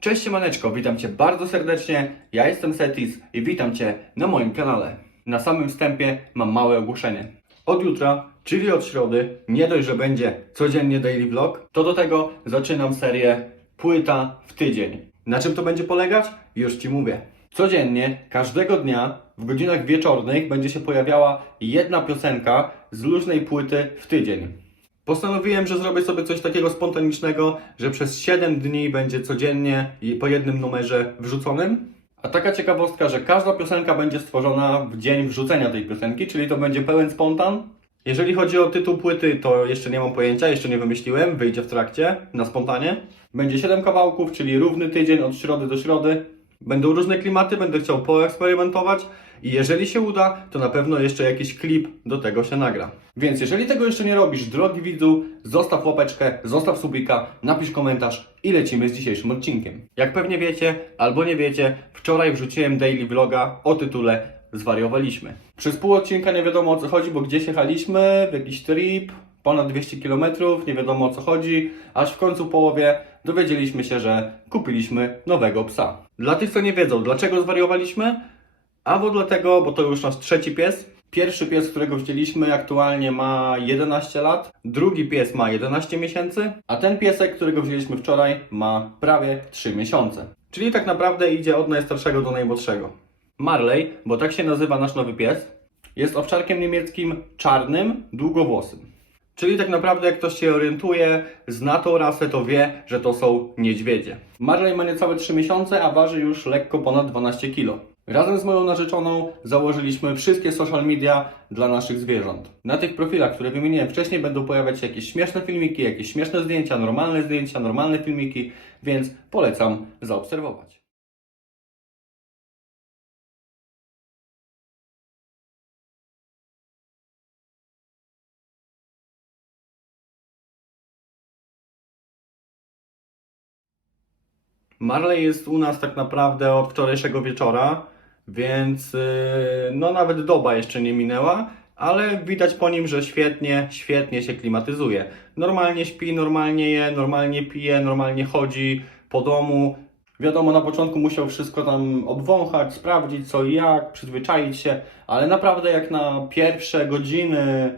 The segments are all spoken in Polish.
Cześć siemaneczko, witam Cię bardzo serdecznie, ja jestem Setis i witam Cię na moim kanale. Na samym wstępie mam małe ogłoszenie. Od jutra, czyli od środy, nie dość, że będzie codziennie daily vlog, to do tego zaczynam serię Płyta w tydzień. Na czym to będzie polegać? Już Ci mówię. Codziennie, każdego dnia, w godzinach wieczornych będzie się pojawiała jedna piosenka z luźnej płyty w tydzień. Postanowiłem, że zrobię sobie coś takiego spontanicznego, że przez 7 dni będzie codziennie i po jednym numerze wrzuconym. A taka ciekawostka, że każda piosenka będzie stworzona w dzień wrzucenia tej piosenki, czyli to będzie pełen spontan. Jeżeli chodzi o tytuł płyty, to jeszcze nie mam pojęcia, jeszcze nie wymyśliłem, wyjdzie w trakcie, na spontanie. Będzie 7 kawałków, czyli równy tydzień od środy do środy. Będą różne klimaty, będę chciał poeksperymentować i jeżeli się uda, to na pewno jeszcze jakiś klip do tego się nagra. Więc jeżeli tego jeszcze nie robisz, drogi widzu, zostaw łapeczkę, zostaw subika, napisz komentarz i lecimy z dzisiejszym odcinkiem. Jak pewnie wiecie, albo nie wiecie, wczoraj wrzuciłem daily vloga o tytule Zwariowaliśmy. Przez pół odcinka nie wiadomo o co chodzi, bo gdzieś jechaliśmy, w jakiś trip, ponad 200 km, nie wiadomo o co chodzi, aż w końcu połowie dowiedzieliśmy się, że kupiliśmy nowego psa. Dla tych, co nie wiedzą, dlaczego zwariowaliśmy? Albo dlatego, bo to już nasz trzeci pies. Pierwszy pies, którego wzięliśmy, aktualnie ma 11 lat. Drugi pies ma 11 miesięcy. A ten piesek, którego wzięliśmy wczoraj, ma prawie 3 miesiące. Czyli tak naprawdę idzie od najstarszego do najmłodszego. Marley, bo tak się nazywa nasz nowy pies, jest owczarkiem niemieckim czarnym, długowłosym. Czyli tak naprawdę jak ktoś się orientuje, zna tą rasę, to wie, że to są niedźwiedzie. Marley ma niecałe 3 miesiące, a waży już lekko ponad 12 kg. Razem z moją narzeczoną założyliśmy wszystkie social media dla naszych zwierząt. Na tych profilach, które wymieniłem wcześniej, będą pojawiać się jakieś śmieszne filmiki, jakieś śmieszne zdjęcia, normalne zdjęcia, normalne filmiki, więc polecam zaobserwować. Marley jest u nas tak naprawdę od wczorajszego wieczora, więc yy, no nawet doba jeszcze nie minęła, ale widać po nim, że świetnie, świetnie się klimatyzuje. Normalnie śpi, normalnie je, normalnie pije, normalnie chodzi po domu. Wiadomo, na początku musiał wszystko tam obwąchać, sprawdzić co i jak, przyzwyczaić się, ale naprawdę jak na pierwsze godziny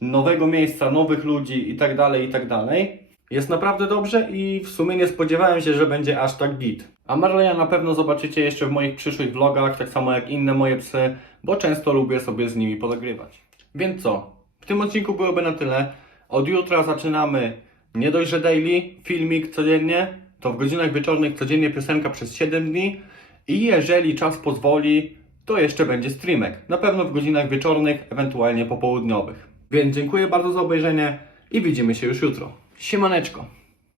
nowego miejsca, nowych ludzi i tak dalej, i tak dalej, jest naprawdę dobrze i w sumie nie spodziewałem się, że będzie aż tak git. A Marleya na pewno zobaczycie jeszcze w moich przyszłych vlogach, tak samo jak inne moje psy, bo często lubię sobie z nimi ponagrywać. Więc co? W tym odcinku byłoby na tyle. Od jutra zaczynamy nie dość, że daily, filmik codziennie, to w godzinach wieczornych codziennie piosenka przez 7 dni i jeżeli czas pozwoli, to jeszcze będzie streamek. Na pewno w godzinach wieczornych, ewentualnie popołudniowych. Więc dziękuję bardzo za obejrzenie i widzimy się już jutro. Siemaneczko!